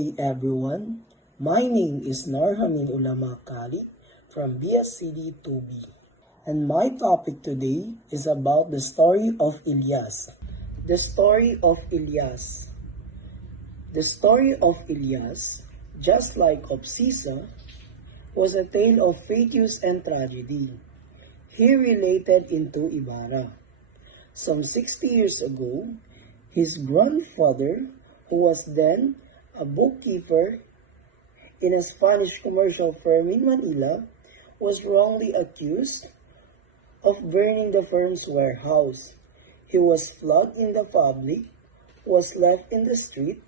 day everyone, my name is Narhamin Ulama Kali from BSCD 2B, and my topic today is about the story of Elias. The story of Elias. The story of Elias, just like of Caesar, was a tale of virtues and tragedy. He related into Ibarra. Some 60 years ago, his grandfather, who was then a bookkeeper in a Spanish commercial firm in Manila, was wrongly accused of burning the firm's warehouse. He was flogged in the public, was left in the street,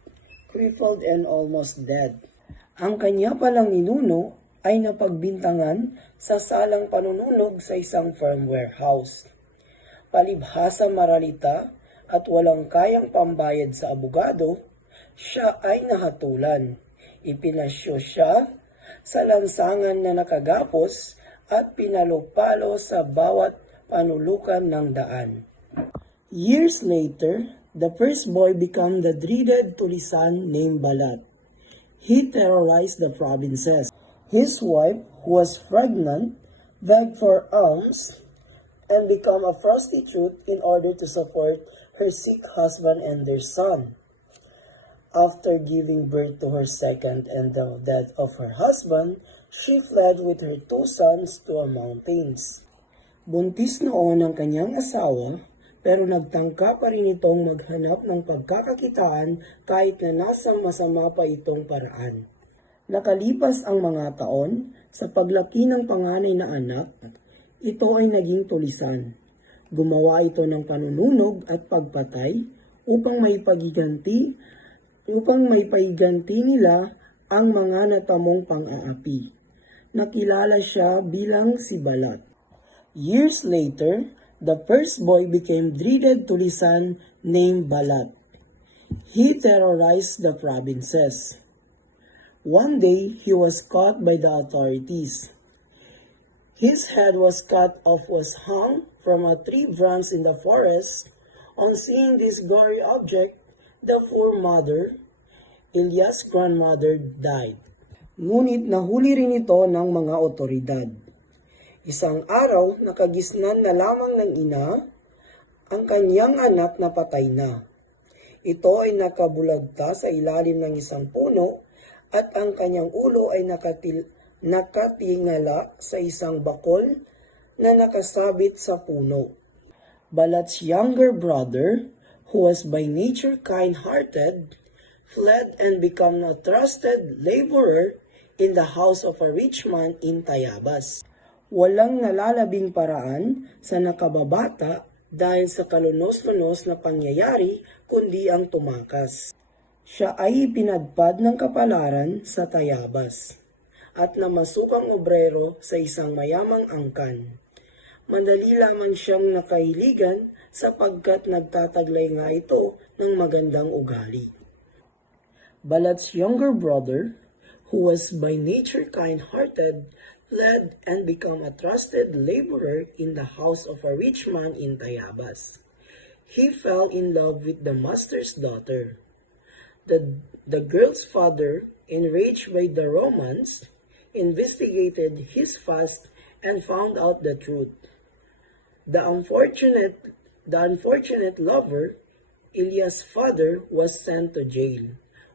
crippled and almost dead. Ang kanya palang ninuno ay napagbintangan sa salang panununog sa isang firm warehouse. Palibhasa maralita at walang kayang pambayad sa abogado, siya ay nahatulan. Ipinasyo siya sa lansangan na nakagapos at pinalo-palo sa bawat panulukan ng daan. Years later, the first boy became the dreaded tulisan named Balat. He terrorized the provinces. His wife, who was pregnant, begged for alms and became a prostitute in order to support her sick husband and their son. After giving birth to her second and the death of her husband, she fled with her two sons to a mountains. Buntis noon ang kanyang asawa, pero nagtangka pa rin itong maghanap ng pagkakakitaan kahit na nasa masama pa itong paraan. Nakalipas ang mga taon, sa paglaki ng panganay na anak, ito ay naging tulisan. Gumawa ito ng panununog at pagpatay upang may paiganti nila ang mga natamong pang-aapi. Nakilala siya bilang si Balat. Years later, the first boy became dreaded tulisan named Balat. He terrorized the provinces. One day, he was caught by the authorities. His head was cut off, was hung from a tree branch in the forest. On seeing this gory object, the poor mother, Elias' grandmother, died. Ngunit nahuli rin ito ng mga otoridad. Isang araw, nakagisnan na lamang ng ina ang kanyang anak na patay na. Ito ay nakabulagta sa ilalim ng isang puno at ang kanyang ulo ay nakatingala sa isang bakol na nakasabit sa puno. Balat's younger brother, who was by nature kind-hearted, fled and became a trusted laborer in the house of a rich man in Tayabas. Walang nalalabing paraan sa nakababata dahil sa kalunos-lunos na pangyayari kundi ang tumakas. Siya ay pinadpad ng kapalaran sa Tayabas at namasukang obrero sa isang mayamang angkan. Madali lamang siyang nakahiligan sapagkat nagtataglay nga ito ng magandang ugali. Balat's younger brother, who was by nature kind-hearted, fled and became a trusted laborer in the house of a rich man in Tayabas. He fell in love with the master's daughter. The girl's father, enraged by the romance, investigated his past and found out the truth. The unfortunate lover, Elias' father, was sent to jail,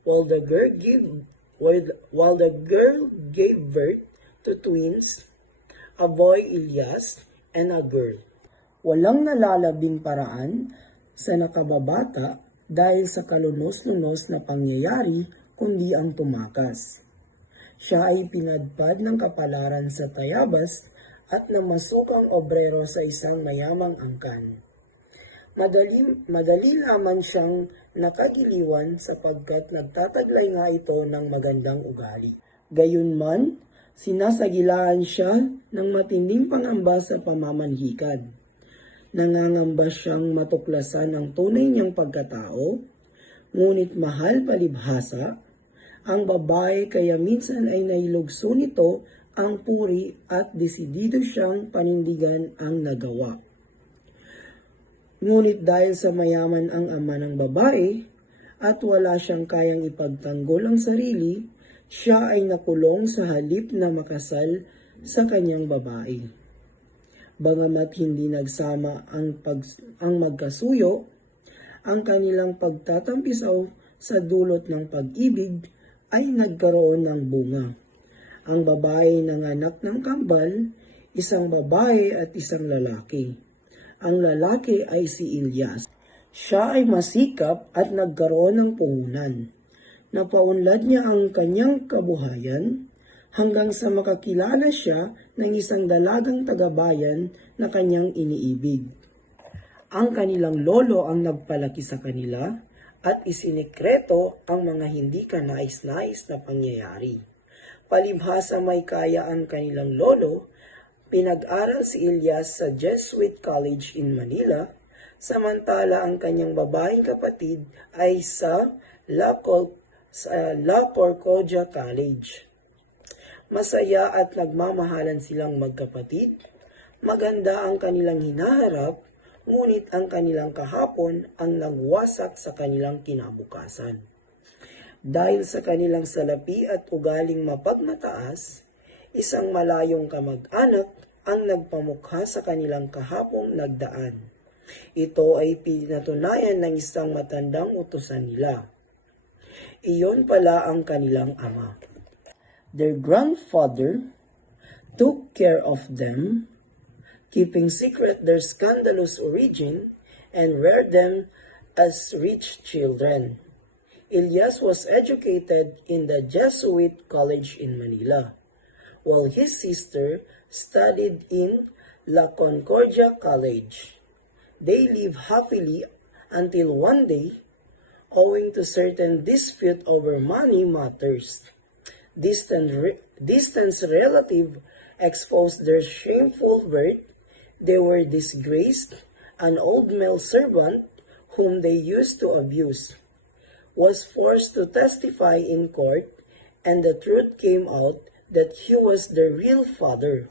while the girl gave birth to twins, a boy Elias and a girl. Walang nalalabing paraan sa nakababata dahil sa kalunos-lunos na pangyayari kundi ang tumakas. Siya ay pinadpad ng kapalaran sa Tayabas at namasukang obrero sa isang mayamang angkan. Madali lamang siyang nakagiliwan sapagkat nagtataglay nga ito ng magandang ugali. Gayunman, sinasagilaan siya ng matinding pangamba sa pamamanhikan. Nangangamba siyang matuklasan ang tunay niyang pagkatao, ngunit mahal palibhasa ang babae kaya minsan ay nailugso nito ang puri at desidido siyang panindigan ang nagawa. Ngunit dahil sa mayaman ang ama ng babae, at wala siyang kayang ipagtanggol ang sarili, siya ay nakulong sa halip na makasal sa kanyang babae. Bagamat hindi nagsama ang magkasuyo, ang kanilang pagtatampisaw sa dulot ng pag-ibig ay nagkaroon ng bunga. Ang babae nanganak ng kambal, isang babae at isang lalaki. Ang lalaki ay si Elias. Siya ay masikap at nagkaroon ng puhunan. Napaunlad niya ang kanyang kabuhayan hanggang sa makakilala siya ng isang dalagang tagabayan na kanyang iniibig. Ang kanilang lolo ang nagpalaki sa kanila at isinikreto ang mga hindi kanais-nais na pangyayari. Palibhasa may kaya ang kanilang lolo, pinag-aral si Elias sa Jesuit College in Manila, samantala ang kanyang babaeng kapatid ay sa La Corcodia College. Masaya at nagmamahalan silang magkapatid. Maganda ang kanilang hinaharap, ngunit ang kanilang kahapon ang nagwasak sa kanilang kinabukasan. Dahil sa kanilang salapi at ugaling mapagmataas, isang malayong kamag-anak ang nagpamukha sa kanilang kahapong nagdaan. Ito ay pinatunayan ng isang matandang utusan nila. Iyon pala ang kanilang ama. Their grandfather took care of them, keeping secret their scandalous origin, and reared them as rich children. Elias was educated in the Jesuit College in Manila, while his sister studied in La Concordia College. They lived happily until one day, owing to certain dispute over money matters, distant relative exposed their shameful birth. They were disgraced. An old male servant, whom they used to abuse, was forced to testify in court, and the truth came out that he was the real father.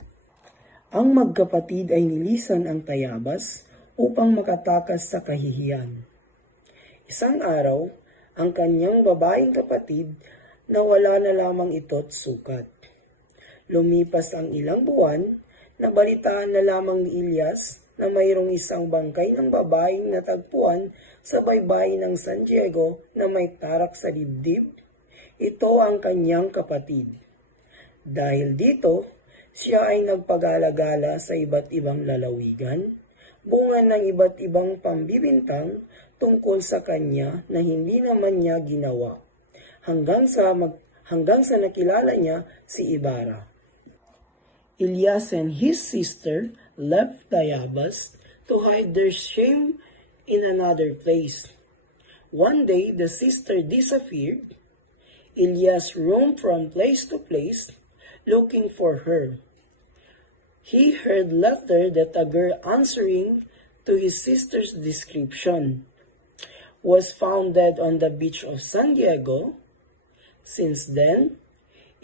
Ang magkapatid ay nilisan ang Tayabas upang makatakas sa kahihiyan. Isang araw, ang kanyang babaeng kapatid nawala na lamang ito't sukat. Lumipas ang ilang buwan, nabalitaan na lamang ni Elias na mayroong isang bangkay ng babaeng natagpuan sa baybayin ng San Diego na may tarak sa dibdib. Ito ang kanyang kapatid. Dahil dito, siya ay nagpagala-gala sa iba't ibang lalawigan, bunga ng iba't ibang pambibintang tungkol sa kanya na hindi naman niya ginawa, hanggang sa nakilala niya si Ibarra. Elias and his sister left Tayabas to hide their shame in another place. One day, the sister disappeared. Elias roamed from place to place, looking for her. He heard later that a girl answering to his sister's description was found dead on the beach of San Diego. Since then,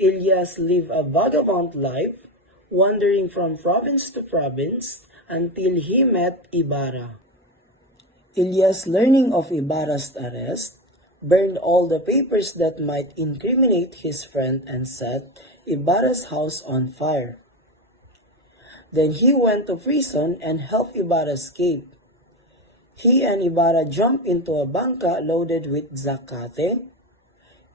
Elias lived a vagabond life, wandering from province to province until he met Ibarra. Elias, learning of Ibarra's arrest, burned all the papers that might incriminate his friend and set Ibarra's house on fire. Then he went to prison and helped Ibarra escape. He and Ibarra jumped into a bangka loaded with zacate.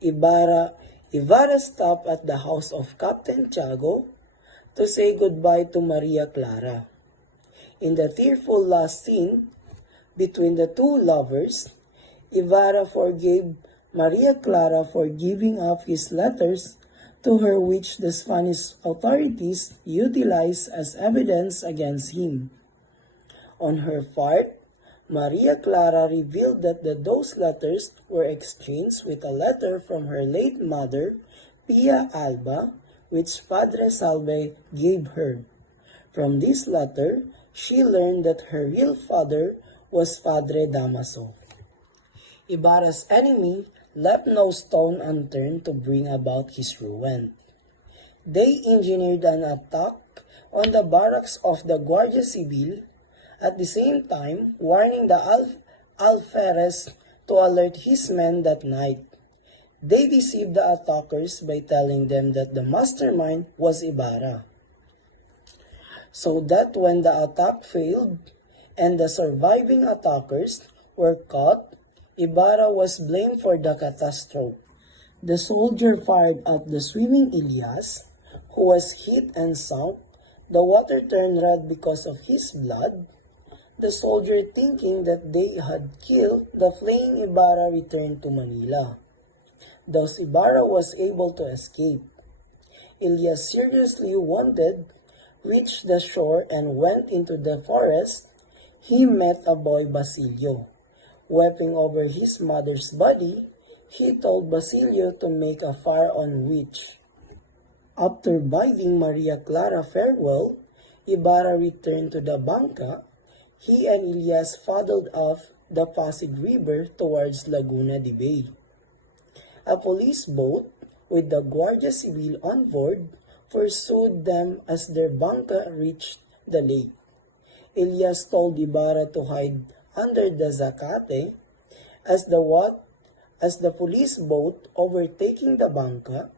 Ibarra stopped at the house of Captain Tiago to say goodbye to Maria Clara. In the tearful last scene between the two lovers, Ibarra forgave Maria Clara for giving up his letters to her, which the Spanish authorities utilized as evidence against him. On her part, Maria Clara revealed that those letters were exchanged with a letter from her late mother, Pia Alba, which Padre Salve gave her. From this letter, she learned that her real father was Padre Damaso. Ibarra's enemy left no stone unturned to bring about his ruin. They engineered an attack on the barracks of the Guardia Civil, at the same time warning the alferez to alert his men that night. They deceived the attackers by telling them that the mastermind was Ibarra, so that when the attack failed and the surviving attackers were caught, Ibarra was blamed for the catastrophe. The soldier fired at the swimming Elias, who was hit and sunk. The water turned red because of his blood. The soldier, thinking that they had killed the fleeing Ibarra, returned to Manila. Thus Ibarra was able to escape. Elias, seriously wounded, reached the shore and went into the forest. He met a boy, Basilio. Weeping over his mother's body, he told Basilio to make a fire on which. After bidding Maria Clara farewell, Ibarra returned to the Banca. He and Elias paddled off the Pasig River towards Laguna de Bay. A police boat with the Guardia Civil on board pursued them as their banca reached the lake. Elias told Ibarra to hide under the zacate. As the police boat overtaking the banca,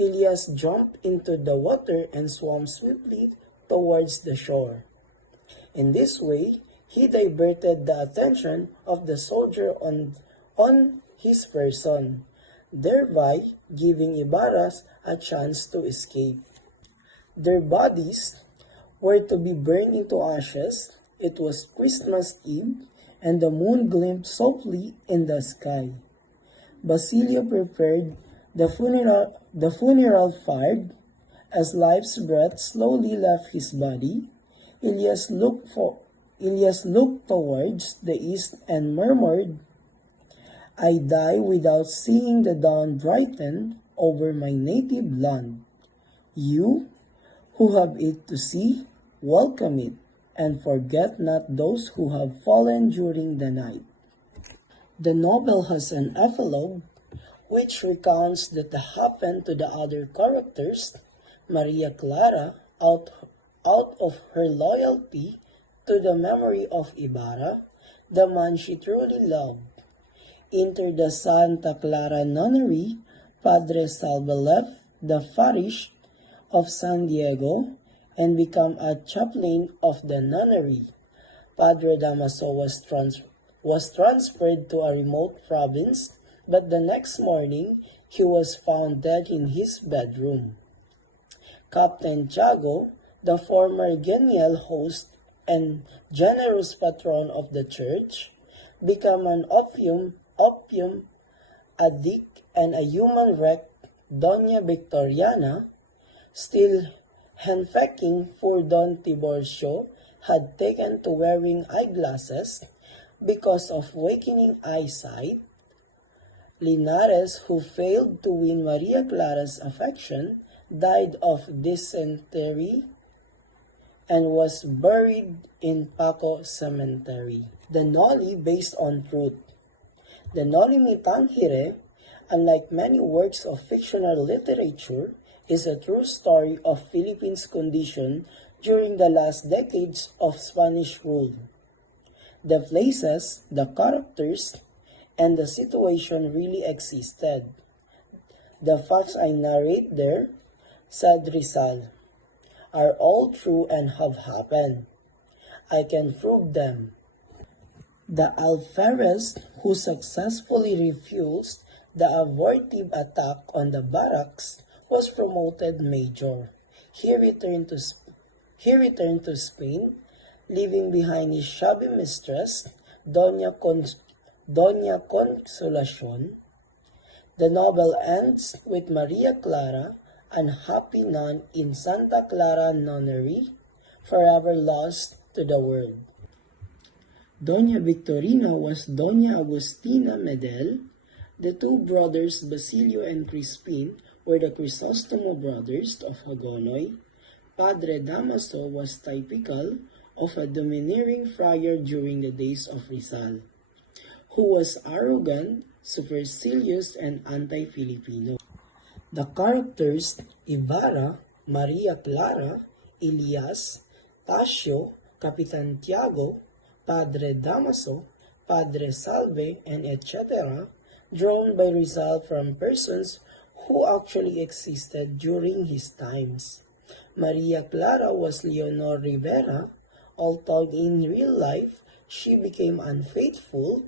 Elias jumped into the water and swam swiftly towards the shore. In this way, he diverted the attention of the soldier on his person, thereby giving Ibarra a chance to escape. Their bodies were to be burned into ashes. It was Christmas Eve, and the moon gleamed softly in the sky. Basilio prepared the funeral fire. As life's breath slowly left his body, Elias looked towards the east and murmured, "I die without seeing the dawn brighten over my native land. You, who have it to see, welcome it, and forget not those who have fallen during the night." The novel has an epilogue which recounts that happened to the other characters. Maria Clara, out of her loyalty to the memory of Ibarra, the man she truly loved, entered the Santa Clara Nunnery. Padre Salva left the parish of San Diego and became a chaplain of the nunnery. Padre Damaso was transferred to a remote province, but the next morning he was found dead in his bedroom. Captain Tiago, the former genial host and generous patron of the church, became an opium addict and a human wreck. Doña Victoriana, still henpecking for Don Tiburcio, had taken to wearing eyeglasses because of weakening eyesight. Linares, who failed to win Maria Clara's affection, died of dysentery and was buried in Paco Cemetery. The Noli, based on truth. The Noli Me Tangere, unlike many works of fictional literature, is a true story of Philippines' condition during the last decades of Spanish rule. The places, the characters, and the situation really existed. "The facts I narrate there," said Rizal, "are all true and have happened. I can prove them." The alferez who successfully refused the abortive attack on the barracks was promoted major. He returned to Spain, leaving behind his shabby mistress, Doña Consolacion. The novel ends with Maria Clara, an happy nun in Santa Clara Nunnery, forever lost to the world. Doña Victorina was Doña Agustina Medel. The two brothers, Basilio and Crispin, were the Crisostomo brothers of Hagonoy. Padre Damaso was typical of a domineering friar during the days of Rizal, who was arrogant, supercilious, and anti-Filipino. The characters Ibarra, Maria Clara, Elias, Tasio, Capitan Tiago, Padre Damaso, Padre Salve, and etc., drawn by Rizal from persons who actually existed during his times. Maria Clara was Leonor Rivera, although in real life she became unfaithful,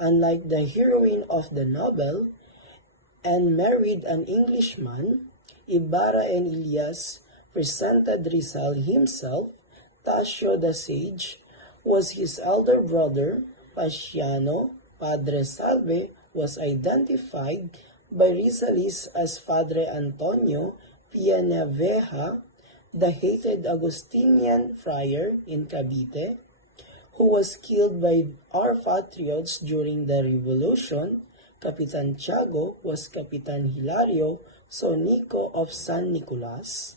unlike the heroine of the novel, and married an Englishman. Ibarra and Elias presented Rizal himself. Tasio the Sage was his elder brother. Pasiano, Padre Salve, was identified by Rizalists as Padre Antonio Pianaveja, the hated Augustinian friar in Cavite, who was killed by our patriots during the Revolution. Capitan Tiago was Capitan Hilario Sonico of San Nicolas.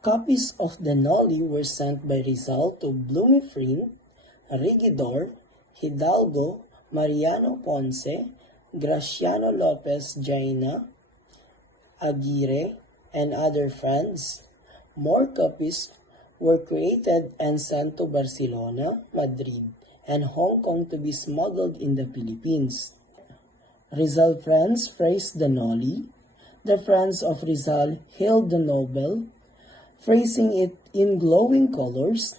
Copies of the Noli were sent by Rizal to Blumifrin, Regidor, Hidalgo, Mariano Ponce, Graciano Lopez Jaina, Aguirre, and other friends. More copies were created and sent to Barcelona, Madrid, and Hong Kong to be smuggled in the Philippines. Rizal friends praised the Noli. The friends of Rizal hailed the novel, phrasing it in glowing colors.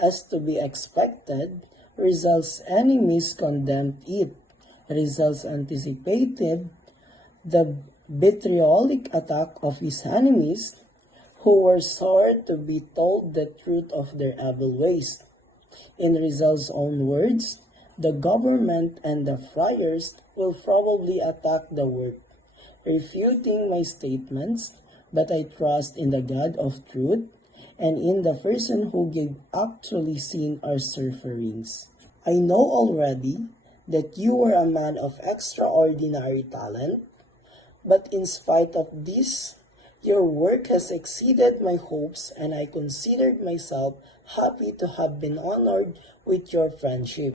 As to be expected, Rizal's enemies condemned it. Rizal's anticipated the vitriolic attack of his enemies, who were sore to be told the truth of their evil ways. In Rizal's own words, the government and the friars will probably attack the work, refuting my statements, but I trust in the God of truth and in the person who gave actually seen our sufferings. I know already that you were a man of extraordinary talent, but in spite of this, your work has exceeded my hopes, and I considered myself happy to have been honored with your friendship.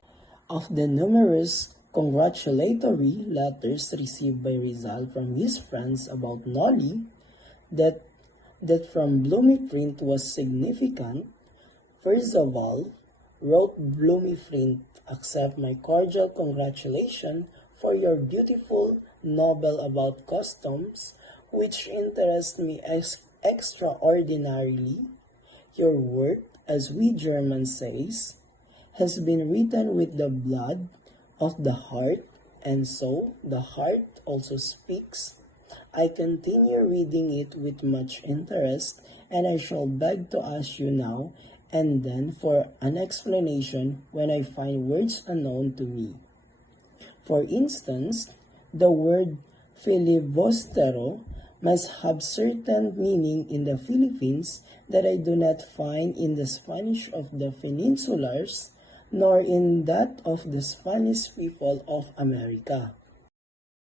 Of the numerous congratulatory letters received by Rizal from his friends about Noli, that from Blumiprint was significant. First of all, wrote Blumiprint, accept my cordial congratulations for your beautiful novel about customs, which interests me extraordinarily. Your work, as we Germans says, has been written with the blood of the heart, and so the heart also speaks. I continue reading it with much interest, and I shall beg to ask you now and then for an explanation when I find words unknown to me. For instance, the word filibustero must have certain meaning in the Philippines that I do not find in the Spanish of the Peninsulars, nor in that of the Spanish people of America.